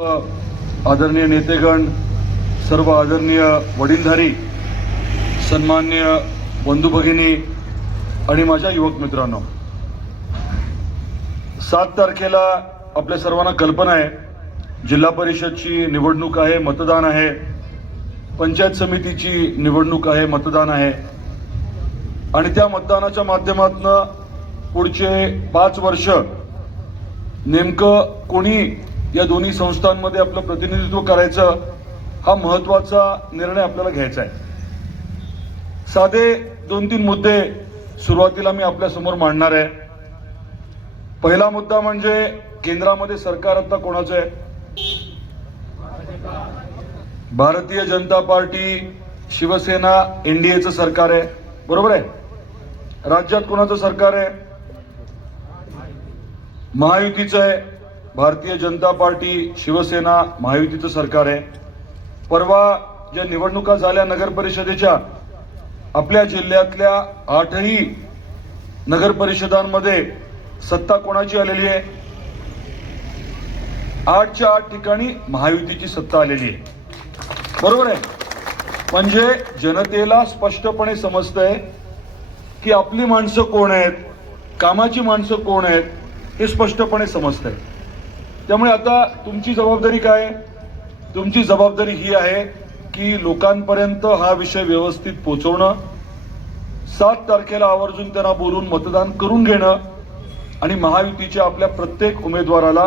आदरणीय नेतेगण, सर्व आदरणीय वडीलधारी, सन्माननीय बंधू भगिनी आणि माझ्या युवक मित्रांनो, 7 तारखेला आपल्या सर्वांना कल्पना आहे, जिल्हा परिषदची निवडणूक आहे, मतदान आहे, पंचायत समितीची निवडणूक आहे, मतदान आहे आणि त्या मतदानाच्या माध्यमातून पुढचे 5 वर्ष नेमकं कोणी या दोन्ही संस्थांमध्ये आपलं प्रतिनिधित्व करायचं हा महत्त्वाचा निर्णय आपल्याला घ्यायचा आहे। साधे 2-3 मुद्दे सुरुवातीला मी आपल्या समोर मांडणार आहे। पहिला मुद्दा म्हणजे केंद्रामध्ये सरकार आता कोणाचं आहे? भारतीय जनता पार्टी, शिवसेना, एनडीएचं सरकार आहे, बरोबर आहे। राज्यात कोणाचं सरकार आहे? महायुतीचं आहे। भारतीय जनता पार्टी, शिवसेना, महायुतीचं सरकार आहे। परवा ज्या निवडणुका झाल्या नगर परिषदेच्या, आपल्या जिल्ह्यातल्या 8ही नगर परिषदांमध्ये सत्ता कोणाची आलेली आहे? 8च्या 8 ठिकाणी महायुतीची सत्ता आलेली आहे, बरोबर आहे। म्हणजे जनतेला स्पष्टपणे समजतंय की आपली माणसं कोण आहेत, कामाची माणसं कोण आहेत, हे स्पष्टपणे समजतंय। त्यामुळे आता तुमची जबाबदारी काय? तुमची जबाबदारी ही आहे की लोकांपर्यंत हा विषय व्यवस्थित पोहोचवणं, 7 तारखेला आवर्जून त्यांना बोलून मतदान करून घेणं आणि महायुतीच्या आपल्या प्रत्येक उमेदवाराला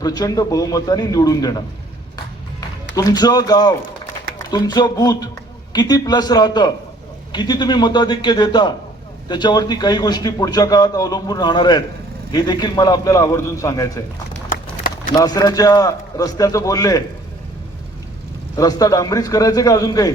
प्रचंड बहुमताने निवडून देणं। तुमचं गाव, तुमचं बूथ किती प्लस राहतं, किती तुम्ही मताधिक्य देता, त्याच्यावरती काही गोष्टी पुढच्या काळात अवलंबून राहणार आहेत, हे देखील मला आपल्याला आवर्जून सांगायचंय। नासऱ्याच्या रस्त्याचं बोलले, रस्ता डांबरीच करायचं का अजून काही?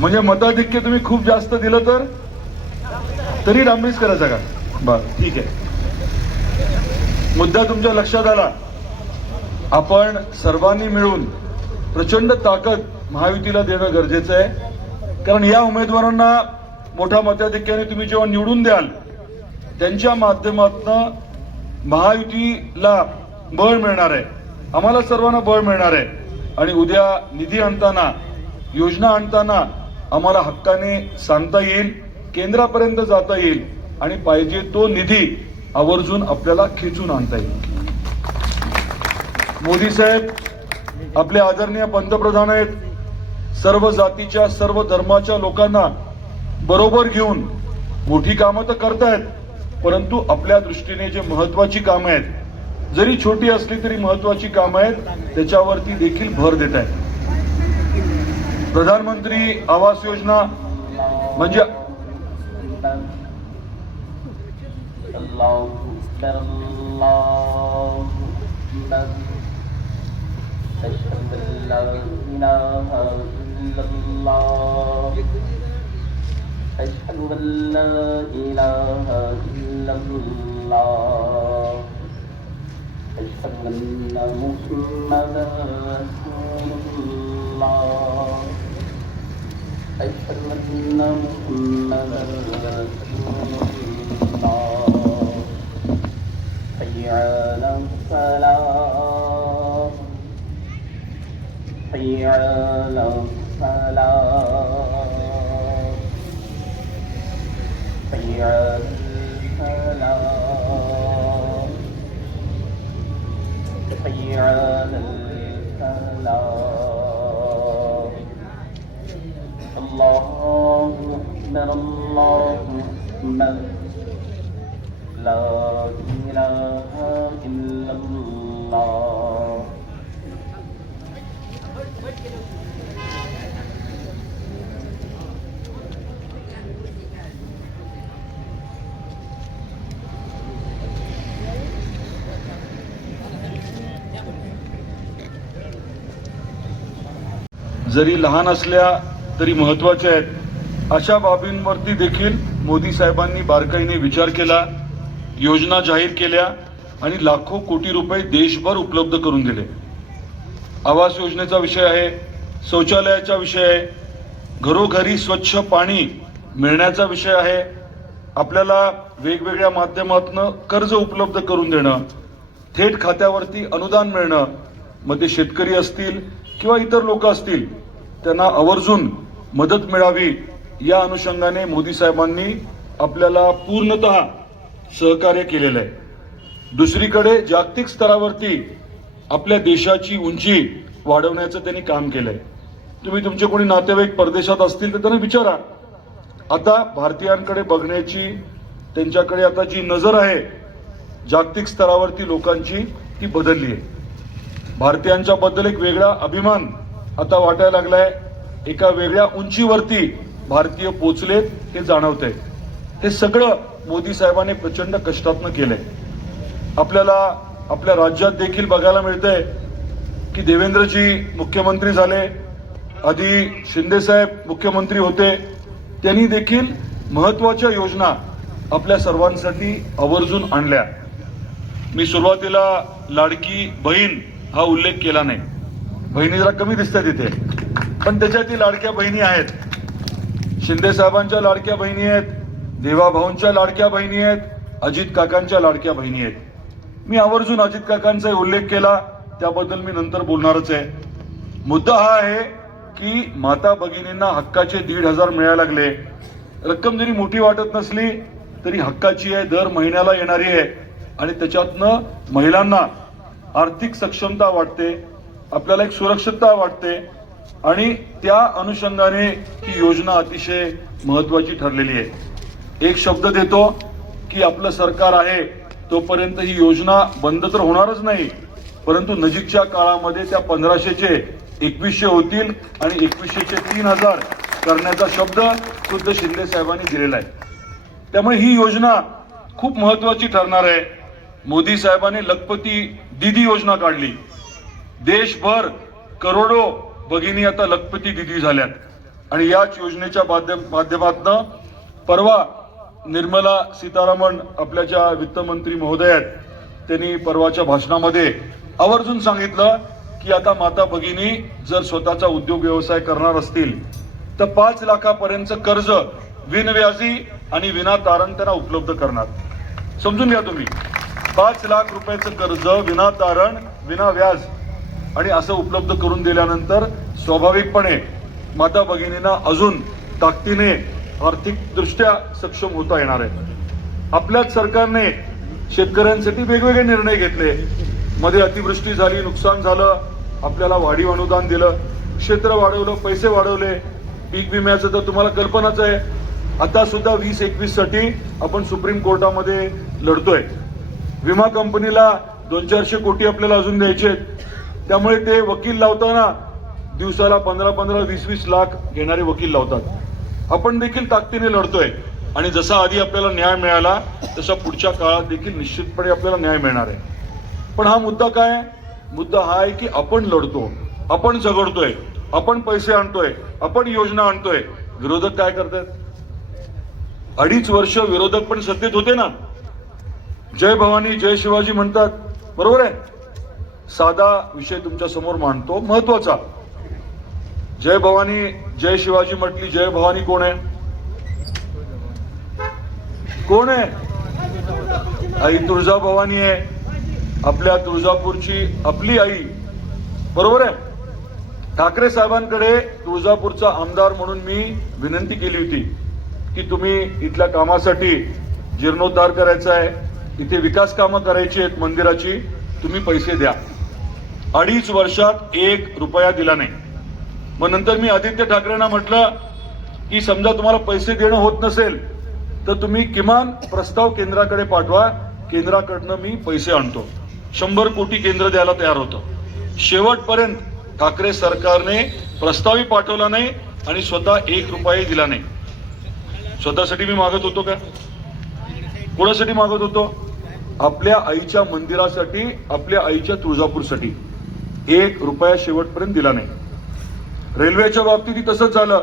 म्हणजे मताधिक्य तुम्ही खूप जास्त दिलं तर तरी डांबरीच करायचा का? बरं, ठीक आहे, मुद्दा तुमच्या लक्षात आला। आपण सर्वांनी मिळून प्रचंड ताकद महायुतीला देणं गरजेचं आहे, कारण या उमेदवारांना मोठ्या मताधिक्याने तुम्ही जेव्हा निवडून द्याल, त्यांच्या माध्यमातून महायुतीला बळ मिळणार आहे, आम्हाला सर्वांना बळ मिळणार आहे आणि उद्या निधी आणताना, योजना आणताना आम्हाला हक्काने सांगता येईल, केंद्रापर्यंत जाता येईल आणि पाहिजे तो निधी आवर्जून आपल्याला खेचून आणता येईल। मोदी साहेब आपले आदरणीय पंतप्रधान आहेत, सर्व जातीच्या, सर्व धर्माच्या लोकांना बरोबर घेऊन मोठी कामं तर करतायत, परंतु आपल्या दृष्टीने जे महत्वाची कामं आहेत, जरी छोटी असली तरी महत्वाची कामं आहेत, त्याच्यावरती देखील भर देत आहेत। प्रधानमंत्री आवास योजना म्हणजे أشهد أن لا إله إلا الله أشهد أن محمدا رسول الله أشهد أن محمدا رسول الله حي على الصلاة حي على الصلاة حي على الفلاح حي على الفلاح الله أكبر الله أكبر لا إله إلا الله जरी लहान असल्या तरी महत्वाच्या आहेत, अशा बाबींवरती देखील मोदी साहेबांनी बारकाईने विचार केला, योजना जाहीर केल्या आणि लाखो कोटी रुपये देशभर उपलब्ध करून दिले। आवास योजनेचा विषय आहे, शौचालयाचा विषय आहे, घरोघरी स्वच्छ पाणी मिळण्याचा विषय आहे, आपल्याला वेगवेगळ्या माध्यमातून कर्ज उपलब्ध करून देणं, थेट खात्यावरती अनुदान मिळणं, मग ते शेतकरी असतील किंवा इतर लोक असतील, त्यांना आवर्जून मदत मिळावी या अनुषंगाने मोदी साहेबांनी आपल्याला पूर्णतः सहकार्य केलेलं आहे. दुसरीकडे जागतिक स्तरावरती आपल्या देशाची उंची वाढवण्याचं त्यांनी काम केलंय. तुम्ही तुमचे कोणी नातेवाईक परदेशात असतील तर त्यांना विचारा. आता भारतीयांकडे बघण्याची, त्यांच्याकडे आता जी नजर आहे जागतिक स्तरावरती लोकांची, ती बदलली आहे. भारतीयांच्या बद्दल एक वेगळा अभिमान आता वाटायला लागलाय. एका वेगळ्या उंचीवरती भारतीय पोचलेत हे जाणवतंय. हे सगळं मोदी साहेबांनी प्रचंड कष्टातनं केलंय. आपल्याला आपल्या राज्यात देखील बघायला मिळतंय की देवेंद्रजी मुख्यमंत्री झाले, आधी शिंदे साहेब मुख्यमंत्री होते, त्यांनी देखील महत्वाच्या योजना आपल्या सर्वांसाठी आवर्जून आणल्या. मी सुरुवातीला लाडकी बहीण हा उल्लेख केला नाही. बहिणी जरा कमी दिसतात इथे, पण त्याच्यातील लाडक्या बहिणी आहेत. शिंदे साहेबांच्या लाडक्या बहिणी आहेत, देवाभाऊंच्या लाडक्या बहिणी आहेत, अजित काकांच्या लाडक्या बहिणी आहेत. मी आवर्जून अजित काकांचा उल्लेख केला, त्याबद्दल मी नंतर बोलणारच आहे. मुद्दा हा आहे की माता भगिनींना हक्काचे 1,500 मिळायला लागले. रक्कम जरी मोठी वाटत नसली तरी हक्काची आहे, दर महिन्याला येणारी आहे आणि त्याच्यातनं महिलांना आर्थिक सक्षमता वाटते, आपल्याला एक सुरक्षितता वाटते आणि त्या अनुषंगाने ही योजना अतिशय महत्वाची ठरलेली आहे. एक शब्द देतो की आपलं सरकार आहे तोपर्यंत ही योजना बंद तर होणारच नाही, परंतु नजीकच्या काळामध्ये त्या 1500चे 2100 होतील आणि 2100चे 3000 करण्याचा शब्द खुद्द शिंदे साहेबांनी दिलेला आहे. त्यामुळे ही योजना खूप महत्वाची ठरणार आहे. मोदी साहेबांनी लखपती दीदी योजना काढली. देशभर करोडो भगिनी आता लखपती दीदी झाल्यात आणि याच योजनेच्या माध्यमातून परवा निर्मला सीतारामन आपल्या ज्या वित्तमंत्री महोदय आहेत, त्यांनी परवाच्या भाषणामध्ये आवर्जून सांगितलं की आता माता भगिनी जर स्वतःचा उद्योग व्यवसाय करणार असतील तर 5 लाखापर्यंतचं कर्ज बिनव्याजी आणि विना तारण त्यांना उपलब्ध करणार. समजून घ्या तुम्ही, 5 लाख रुपयाचं कर्ज विना तारण विना व्याज आणि असं उपलब्ध करून दिल्यानंतर स्वाभाविकपणे माता भगिनींना अजून ताकदीने आर्थिकदृष्ट्या सक्षम होता येणार आहे. आपल्याच सरकारने शेतकऱ्यांसाठी वेगवेगळे निर्णय घेतले. मध्ये अतिवृष्टी झाली, नुकसान झालं, आपल्याला वाढीव अनुदान दिलं, क्षेत्र वाढवलं, पैसे वाढवले. पीक विम्याचं तर तुम्हाला कल्पनाच आहे. आता सुद्धा 2021 साठी आपण सुप्रीम कोर्टामध्ये लढतोय. विमा कंपनीला 200-400 कोटी आपल्याला अजून द्यायचे. त्यामुळे ते वकील लावताना दिवसाला 15-15, 20-20 लाख घेणारे वकील लावतात. आपण देखील ताकदीने लढतोय आणि जसा आधी आपल्याला न्याय मिळाला तसा पुढच्या काळात देखील निश्चितपणे आपल्याला न्याय मिळणार आहे. पण हा मुद्दा काय आहे? मुद्दा हा आहे की आपण लढतो, आपण झगडतोय, आपण पैसे आणतोय, आपण योजना आणतोय. विरोधक काय करतात? 2.5 वर्ष विरोधक पण सत्तेत होते ना. जय भवानी जय शिवाजी म्हणतात, बरोबर आहे. साधा विषय तुमच्या समोर मांडतो, महत्वाचा. जय भवानी जय शिवाजी म्हटली, जय भवानी कोण आहे? कोण आहे? आई तुळजाभवानी आहे. आपल्या तुळजापूरची आपली आई, बरोबर आहे. ठाकरे साहेबांकडे तुळजापूरचा आमदार म्हणून मी विनंती केली होती की तुम्ही इथल्या कामासाठी जीर्णोद्धार करायचा आहे, इथे विकास कामं करायची आहेत मंदिराची, तुम्ही पैसे द्या. 2.5 वर्षात 1 रुपया दिला नाही. मग नंतर मी आदित्य ठाकरेंना म्हटलं की समजा तुम्हाला पैसे देणं होत नसेल तर तुम्ही किमान प्रस्ताव केंद्राकडे पाठवा, केंद्राकडनं मी पैसे आणतो. 100 कोटी केंद्र द्यायला तयार होतं. शेवटपर्यंत ठाकरे सरकारने प्रस्तावही पाठवला नाही आणि स्वतः 1 रुपयाही दिला नाही. स्वतःसाठी मी मागत होतो का? कोणासाठी मागत होतो? आपल्या आईच्या मंदिरासाठी, आपल्या आईच्या तुळजापूरसाठी. 1 रुपया शेवटपर्यंत दिला नाही. रेल्वेच्या बाबतीत तसंच झालं.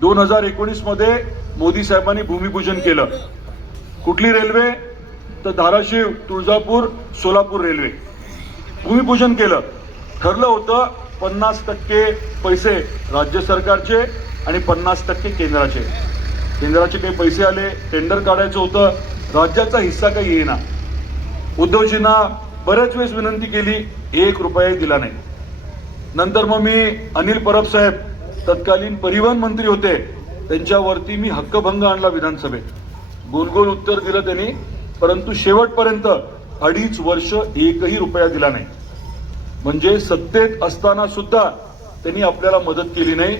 2019 मध्ये मोदी साहेबांनी भूमिपूजन केलं. कुठली रेल्वे? तर धाराशिव तुळजापूर सोलापूर रेल्वे भूमिपूजन केलं. ठरलं होतं 50% पैसे राज्य सरकारचे आणि 50% केंद्राचे. केंद्राचे काही पैसे आले, टेंडर काढायचं होतं, राज्याचा हिस्सा काही येईना. उद्धवजींना बऱ्याच वेळेस विनंती केली, 1 रुपयाही दिला नाही. नंतर मग मी अनिल परब साहेब तत्कालीन परिवहन मंत्री होते, त्यांच्यावरती मी हक्कभंग आणला विधानसभेत. गोल गोल उत्तर दिलं त्यांनी, परंतु शेवटपर्यंत 2.5 वर्ष 1ही रुपया दिला नाही. म्हणजे सत्तेत असताना सुद्धा त्यांनी आपल्याला मदत केली नाही.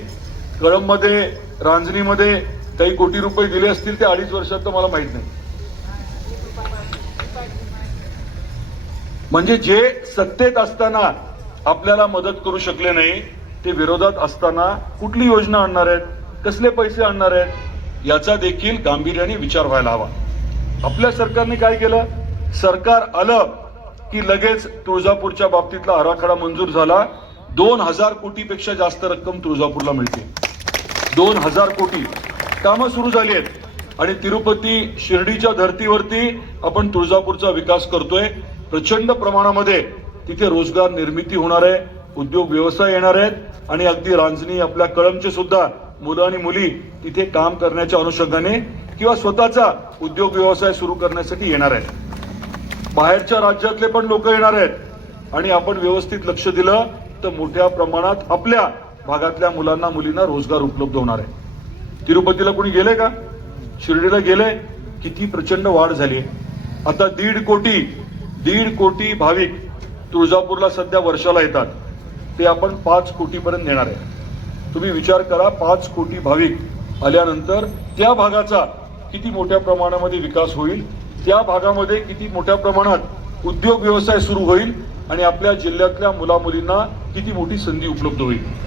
कळंबमध्ये, रांजणीमध्ये काही कोटी रुपये दिले असतील ते 2.5 वर्षात, तर मला माहित नाही. म्हणजे जे सत्तेत असताना आपल्याला मदत करू शकले नाही, ते विरोधात असताना कुठली योजना आणणार आहेत, कसले पैसे आणणार आहेत, याचा देखील गांभीर्याने विचार व्हायला हवा. आपल्या सरकारने काय केलं? सरकार आलं की लगेच तुळजापूरच्या बाबतीतला आराखडा मंजूर झाला. 2,000 कोटीपेक्षा जास्त रक्कम तुळजापूरला मिळते. 2,000 कोटी कामं सुरू झाली आहेत आणि तिरुपती शिर्डीच्या धर्तीवरती आपण तुळजापूरचा विकास करतोय. प्रचंड प्रमाणामध्ये तिथे रोजगार निर्मिती होणार आहे, उद्योग व्यवसाय येणार आहेत आणि अगदी रांजणी, आपल्या कळंबचे सुद्धा मुलं आणि मुली तिथे काम करण्याच्या अनुषंगाने किंवा स्वतःचा उद्योग व्यवसाय सुरू करण्यासाठी येणार आहेत. बाहेरच्या राज्यातले पण लोक येणार आहेत आणि आपण व्यवस्थित लक्ष दिलं तर मोठ्या प्रमाणात आपल्या भागातल्या मुलांना मुलींना रोजगार उपलब्ध होणार आहे. तिरुपतीला कोणी गेले का? शिर्डीला गेले? किती प्रचंड वाढ झाली. आता 1.5 कोटी भाविक तुळजापूरला सध्या वर्षाला येतात, ते आपण 5 कोटीपर्यंत नेणार आहे. तुम्ही विचार करा, 5 कोटी भाविक आल्यानंतर त्या भागाचा किती मोठ्या प्रमाणामध्ये विकास होईल, त्या भागामध्ये किती मोठ्या प्रमाणात उद्योग व्यवसाय सुरू होईल आणि आपल्या जिल्ह्यातल्या मुला मुलींना किती मोठी संधी उपलब्ध होईल.